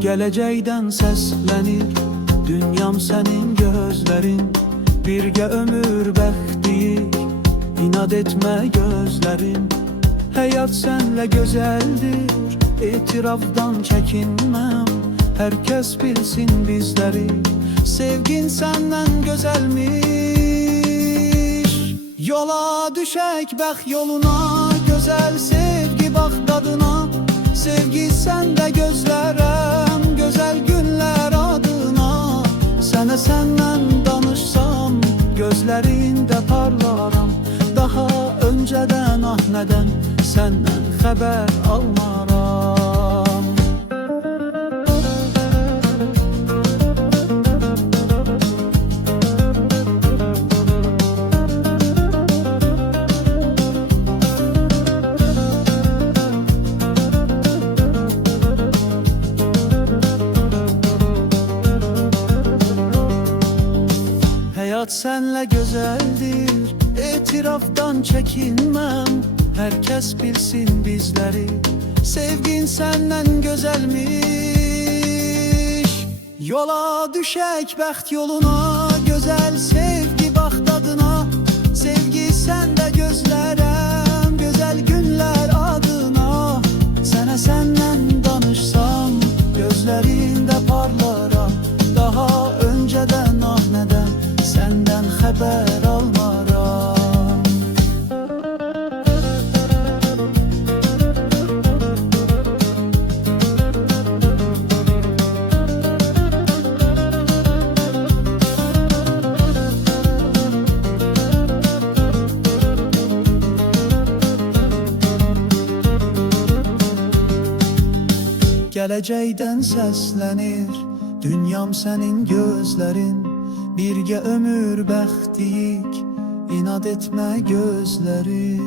Geleceğden seslenir dünyam senin gözlerin. Birge ömür bəxtiyik, inat etme gözlerin. Hayat senle güzeldir, itirafdan çekinmem. Herkes bilsin bizleri, sevgin senden güzelmiş. Yola düşek bak yoluna, güzel sevgi bak tadına. Sevgi sende gözlerem, güzel günler adına. Sana senden danışsam, gözlerinde parlaram. Daha önceden ah neden senden haber almaram. Hayat senle güzeldir, itiraftan çekinmem. Herkes bilsin bizleri, sevgin senden güzelmiş. Yola düşek bəxt yoluna, güzel sevgi bak tadına. Sevgi sende gözlerem, güzel günler adına. Sana senden danışsam, gözlerinde parlaram. Daha önceden ah neden senden haber almaram. Geleceğden seslenir dünyam senin gözlerin. Birge ömür bəxtiyik, inat etme gözleri.